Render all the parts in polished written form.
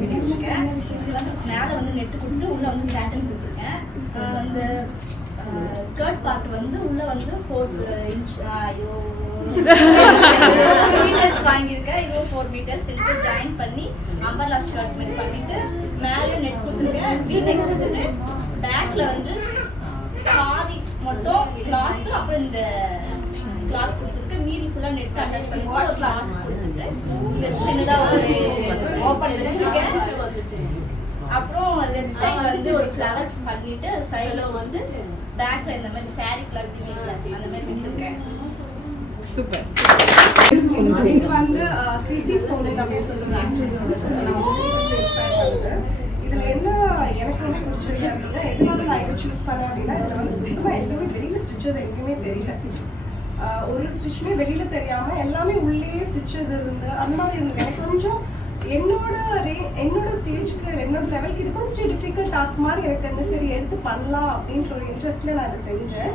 வெட்டி வச்சுருக்கேன். இது வந்து மேலே வந்து நெட்டு கொடுத்துட்டு உள்ளே வந்து சாட்டன் கொடுத்துருக்கேன். அந்த ஸ்கர்ட் பார்ட் வந்து உள்ளே வந்து 4 inch மீட்டர்ஸ் வாங்கியிருக்கேன். இதுவும் 4 meters எடுத்து ஜாயின் பண்ணி அம்பர்லா ஸ்கர்ட் மாதிரி பண்ணிட்டு மேலே நெட் கொடுத்துருக்கேன். நெட் கொடுத்துட்டு பேக்கில் வந்து பாதி மட்டும் கிளாத்து, அப்புறம் இந்த கிளாத் கொடுத்துருக்கு. மீதி ஃபுல்லாக நெட் அட்டாச் பண்ணி ஒரு கிளாத் கொடுத்துட்டு இந்த சின்னதாக ஒரு ஓப்பன் வச்சுருக்கேன். அப்புறம் லெஃப்ட் சைட் வந்து ஒரு ஃப்ளவர் பண்ணிட்டு சைடில் வந்து பேக்கில் இந்த மாதிரி சாரி கிளாத் அந்த மாதிரி கொடுத்துருக்கேன். சூப்பர். இது வந்து கிருதி சோனன் அப்படின்னு சொல்ற ஆக்ட்ரஸ் இதுல என்ன எனக்கு என்ன பிடிச்சிருக்கு அப்படின்னா, எதனால நான் இதை சூஸ் பண்ணேன் அப்படின்னா, இதில் வந்து சுத்தமாக எதுவுமே வெளியில் ஸ்டிச்சஸ் எங்கேயுமே தெரியல. ஒரு ஸ்டிச்சுமே வெளியில் தெரியாமல் எல்லாமே உள்ளே ஸ்டிச்சஸ் இருந்து அந்த மாதிரி இருந்தது. எனக்கு கொஞ்சம் என்னோட ஸ்டேஜ்க்கு என்னோட லெவலுக்கு இது கொஞ்சம் டிஃபிகல்ட் டாஸ்க் மாதிரி எனக்கு தெரிஞ்ச சரி எடுத்து பண்ணலாம் அப்படின்ற ஒரு இன்ட்ரெஸ்ட்டில் நான் அதை செஞ்சேன்.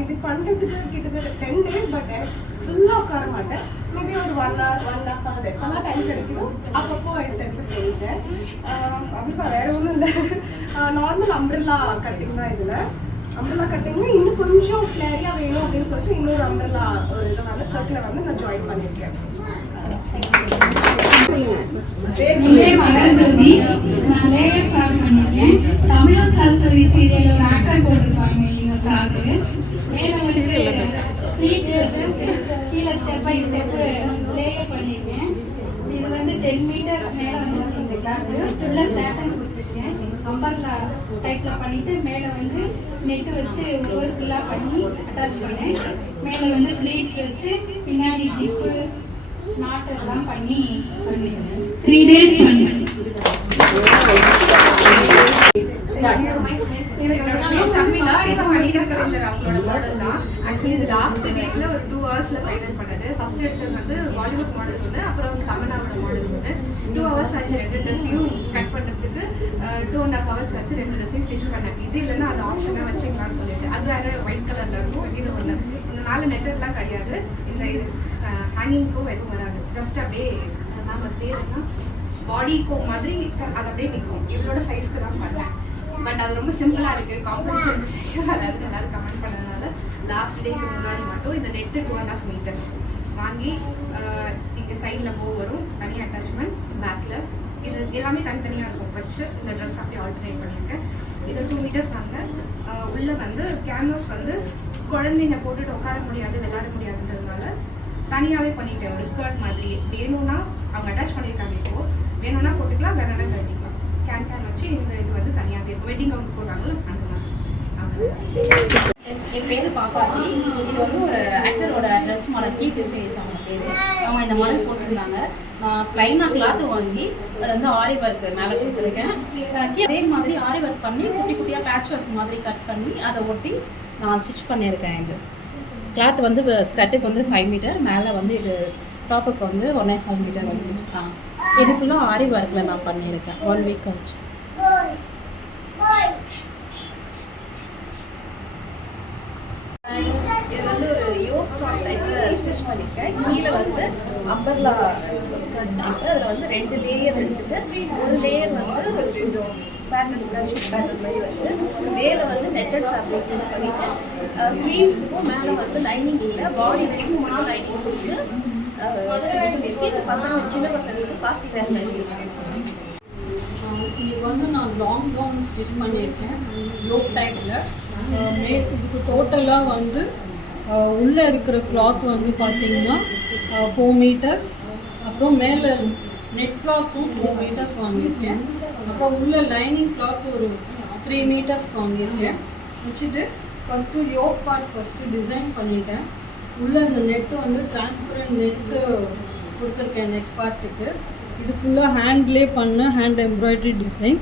இது பண்ணுறதுக்கு கிட்டத்தட்ட 10 days. பட் எனக்கு ஃபுல்லாக உட்கார மாட்டேன். மேபி ஒரு 1 hour 1.5 hours எப்போல்லாம் டைம் கிடைக்குதோ அப்பப்போ எடுத்து செஞ்சேன். அப்படிதான், வேறு ஒன்றும் இல்லை. நார்மல் அம்ப்ரெல்லா கட்டிங் தான். இதில் அம்ப்ரெல்லா கட்டிங்கில் இன்னும் கொஞ்சம் ஃப்ளேரியாக வேணும் அப்படின்னு சொல்லிட்டு இன்னொரு அம்ப்ரெல்லா ஒரு இதை வந்து சர்க்கிளை வந்து நான் ஜாயின் பண்ணியிருக்கேன். தமிழ் சரஸ்வதி சீரியல் ஆக்டர் போட்டிருப்பாங்க. இந்த ஃப்ராக் கீழே ஸ்டெப் பை ஸ்டெப் லேயர் பண்ணியிருக்கேன். இது வந்து 10 meter மேலே வந்துச்சு. இந்த கிளாத் ஃபுல்லாக சேட்டன் கொடுத்துருக்கேன். அம்பர்லா டைப்பில் பண்ணிவிட்டு மேலே வந்து நெட்டு வச்சு ஒவ்வொரு ஃபுல்லாக பண்ணி அட்டாச் பண்ணேன். மேலே வந்து ப்ளீட்ஸ் வச்சு பின்னாடி ஜிப்பு நாட்டு எல்லாம் பண்ணி பண்ணியிருக்கேன். 3 days பண்ணேன். ஆக்சுவலி இது லாஸ்ட் டேட்ல ஒரு 2 hours ஃபைனல் பண்ணது. ஃபர்ஸ்ட் எடுத்தது வந்து பாலிவுட் மாடல் ஒன்று, அப்புறம் தமிழ்நாடு மாடல் ஒன்று. 2 hours ஆச்சு ரெண்டு ட்ரெஸ்ஸையும் கட் பண்ணுறதுக்கு. 2.5 hours ஆச்சு ரெண்டு ட்ரெஸ்ஸையும் ஸ்டிச் பண்ணேன். இது இல்லைன்னா அது ஆப்ஷனாக வச்சுக்கலாம்னு சொல்லிட்டு. அது வேறு ஒயிட் கலரில் இருக்கும். இது ஒன்று. இந்த மேலே நெட்டெல்லாம் கிடையாது. இந்த இது ஹேங்கிங்க்கும் எதுவும் வராது. ஜஸ்ட் அப்படியே நம்ம தேவைன்னா பாடி கோம் மாதிரி அது அப்படியே நிற்கும். இவளோட சைஸ்க்கு தான் பண்ணேன். பட் அது ரொம்ப சிம்பிளாக இருக்குது. காம்படிஷனுக்கு சரியாக வராது எல்லாரும் கமெண்ட் பண்ணதுனால லாஸ்ட் டேக்கு முன்னாடி மட்டும் இந்த நெட்டு 2.5 meters வாங்கி இங்கே சைடில் போ வரும் தனி அட்டாச்மெண்ட் பேக்கில். இது எல்லாமே தனித்தனியாக இருக்கும். வச்சு இந்த ட்ரெஸ் அப்படியே ஆல்டர்னேட் பண்ணியிருக்கேன். இது 2 meters வாங்க. உள்ளே வந்து கேன்வாஸ் வந்து குழந்தைங்க போட்டுட்டு உட்கார முடியாது, விளையாட முடியாதுன்றதுனால தனியாகவே பண்ணிட்டேன். ஒரு ஸ்கர்ட் மாதிரி வேணும்னா அவங்க அட்டாச் பண்ணியிருக்காங்க. இப்போது வேணும்னா போட்டுக்கலாம், வேணும்னா கட்டிக்கலாம். கேன் வச்சு இந்த இது வந்து தனியாகவே இருக்கும். வெட்டிங் கவுண்ட் போடுறாங்களோ அந்த மாதிரி. என் பேர் பாப்பாத்தி. இது வந்து ஒரு ஆக்டரோட ட்ரெஸ் மாடல் டிசைன்ஸ் அவங்க பேர். அவங்க இந்த மாடல் போட்டிருந்தாங்க. நான் ப்ளைனாக கிளாத்து வாங்கி அதை வந்து ஆரி ஒர்க்கு மேலே கொடுத்துருக்கேன். அதே மாதிரி ஆரி ஒர்க் பண்ணி குட்டி குட்டியாக பேட்ச் ஒர்க் மாதிரி கட் பண்ணி அதை ஒட்டி நான் ஸ்டிச் பண்ணியிருக்கேன். இது கிளாத் வந்து ஸ்கர்ட்டுக்கு வந்து 5 meter, மேலே வந்து இது டாப்புக்கு வந்து 1.5 meter வந்து யூஸ் பண்ணலாம். இது ஃபுல்லாக ஆரி ஒர்க்கில் நான் பண்ணியிருக்கேன். 1 week ஆச்சு. இது வந்து ஒரு யோக் ஃப்ராக் டைப்பில் ஸ்டிச் பண்ணியிருக்கேன். கீழே வந்து அம்பர்லா ஸ்கர்ட் டைப்பு. அதில் வந்து 2 லேயர் எடுத்துட்டு ஒரு லேயர் வந்து கொஞ்சம் பேட்டர்ன் ஷீட் பேட்டர்ன் மாதிரி வந்து மேலே வந்து நெட்டட் ஃபேப்ரிக் யூஸ் பண்ணிவிட்டு ஸ்லீவ்ஸுக்கும் மேலே வந்து லைனிங் இல்லை, பாடி வரைக்கும் லைனிங் கொடுத்து ஸ்டிச் பண்ணியிருக்கேன். இந்த பசங்க சின்ன பசங்களுக்கு பார்ட்டி வேர் லைனிங் யூஸ் பண்ணியிருக்கேன். இன்றைக்கி வந்து நான் லாங் கவுன் ஸ்டிச் பண்ணியிருக்கேன் யோக் டைப்பில். இதுக்கு டோட்டலாக வந்து உள்ளே இருக்கிற கிளாத் வந்து பார்த்திங்கன்னா 4 meters, அப்புறம் மேலே நெட் கிளாத்தும் 4 meters வாங்கியிருக்கேன். அப்புறம் உள்ள லைனிங் கிளாத் ஒரு 3 meters வாங்கியிருக்கேன். வச்சுட்டு first yoke part first design பண்ணிட்டேன். உள்ளே இந்த நெட்டு வந்து டிரான்ஸ்பரண்ட் நெட்டு கொடுத்துருக்கேன் நெக் பார்ட்டுக்கு. இது ஃபுல்லாக ஹேண்ட்லேயே பண்ண ஹேண்ட் எம்ப்ராய்டரி டிசைன்.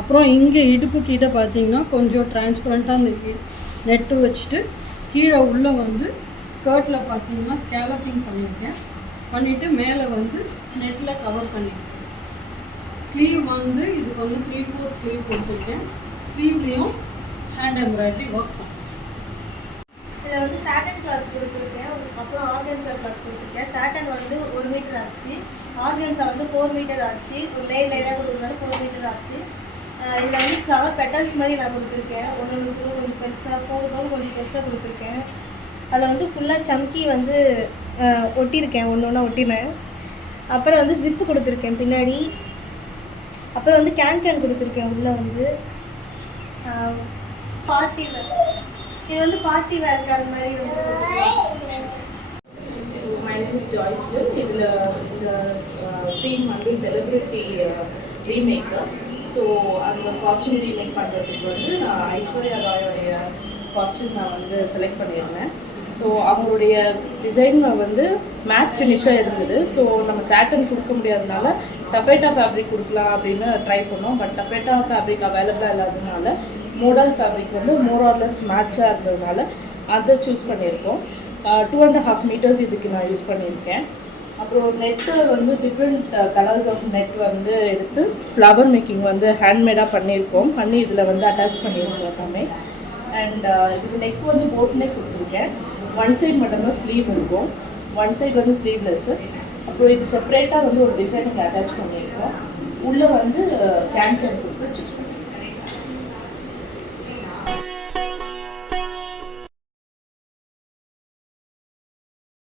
அப்புறம் இங்கே இடுப்பு கீழே பார்த்தீங்கன்னா கொஞ்சம் டிரான்ஸ்பரண்ட்டாக அந்த நெட்டு வச்சுட்டு கீழே உள்ளே வந்து ஸ்கர்ட்டில் பார்த்தீங்கன்னா ஸ்கேலப்பிங் பண்ணியிருக்கேன். பண்ணிவிட்டு மேலே வந்து நெட்டில் கவர் பண்ணியிருக்கேன். ஸ்லீவ் வந்து இதுக்கு வந்து 3/4 ஸ்லீவ் கொடுத்துருக்கேன். ஸ்லீவ்லேயும் ஹேண்ட் எம்ப்ராய்டரி ஒர்க். இதில் வந்து சாட்டன் கிளாத் கொடுத்துருக்கேன். அப்புறம் ஆர்கன்ஸா கிளாத் கொடுத்துருக்கேன். சாட்டன் வந்து 1 மீட்டர் ஆச்சு, ஆர்கன்ஸா வந்து 4 மீட்டர் ஆச்சு, ஒரு லேயராக கொடுக்குறதுனால 4 மீட்டர் ஆச்சு. இதில் வந்து ஃப்ளவர் பெட்டல்ஸ் மாதிரி நான் கொடுத்துருக்கேன். ஒன்று கொஞ்சம் பெருசாக போகும்போது கொஞ்சம் பெருசாக கொடுத்துருக்கேன். அதில் வந்து ஃபுல்லாக சம்கி வந்து ஒட்டியிருக்கேன், ஒன்று ஒன்றா ஒட்டினேன். அப்புறம் வந்து ஜிப்பு கொடுத்துருக்கேன் பின்னாடி. அப்புறம் வந்து கேன் கொடுத்துருக்கேன் உள்ளே வந்து. பார்ட்டி வேர், இது வந்து பார்ட்டி வேருக்கு அது மாதிரி வந்து. My name is Joyce. இதில் இந்த தீம் வந்து செலிப்ரிட்டி ரீமேக்கர். ஸோ அந்த காஸ்டியூம் ரீமேக் பண்ணுறதுக்கு வந்து நான் ஐஸ்வர்யா ராயோடைய காஸ்டியூம் நான் வந்து செலக்ட் பண்ணியிருந்தேன். ஸோ அவங்களுடைய டிசைனில் வந்து மேட் ஃபினிஷாக இருந்தது. ஸோ நம்ம சாட்டன் கொடுக்க முடியாதனால டஃபேட்டா ஃபேப்ரிக் கொடுக்கலாம் அப்படின்னு ட்ரை பண்ணோம். பட் டஃபேட்டா ஃபேப்ரிக் அவைலபிளாக இல்லாததுனால மோடல் ஃபேப்ரிக் வந்து மோர் ஆர் லெஸ் மேட்சாக இருந்ததுனால அதை சூஸ் பண்ணியிருக்கோம். 2.5 மீட்டர்ஸ் இதுக்கு நான் யூஸ் பண்ணியிருக்கேன். அப்புறம் நெட்டு வந்து டிஃப்ரெண்ட் கலர்ஸ் ஆஃப் நெட் வந்து எடுத்து ஃப்ளவர் மேக்கிங் வந்து ஹேண்ட்மேடாக பண்ணி இதில் வந்து அட்டாச் பண்ணியிருக்கோம் எல்லாமே. அண்ட் இதுக்கு நெக் வந்து போட் நெக் கொடுத்துருக்கேன். ஒன் சைடு மட்டும்தான் ஸ்லீவ் இருக்கும், ஒன் சைடு வந்து ஸ்லீவ்லெஸ்ஸு. அப்புறம் இது செப்பரேட்டாக வந்து ஒரு டிசைனுக்கு அட்டாச் பண்ணியிருக்கோம். உள்ளே வந்து கேன் கொடுத்து ஸ்டிச்